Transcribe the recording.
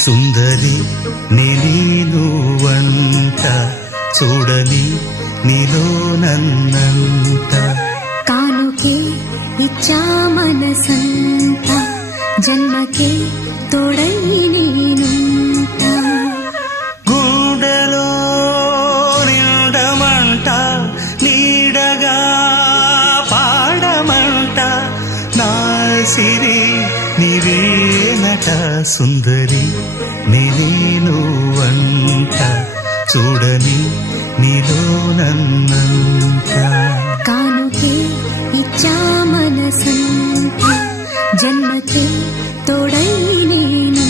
సుందరి నీనువంట చూడని నీలో నన్నంట కానుకే ఇచ్చా మనసంత జన్మకే తోడై నేనుంట గుండెలో నిండమంట నీడగా పాడమంట నా సిరి నీవేనట సుందరి నీనువంట చూడని నీలో నన్నంట కానుకే ఇచ్చా మనసంత జన్మకే తోడై నేను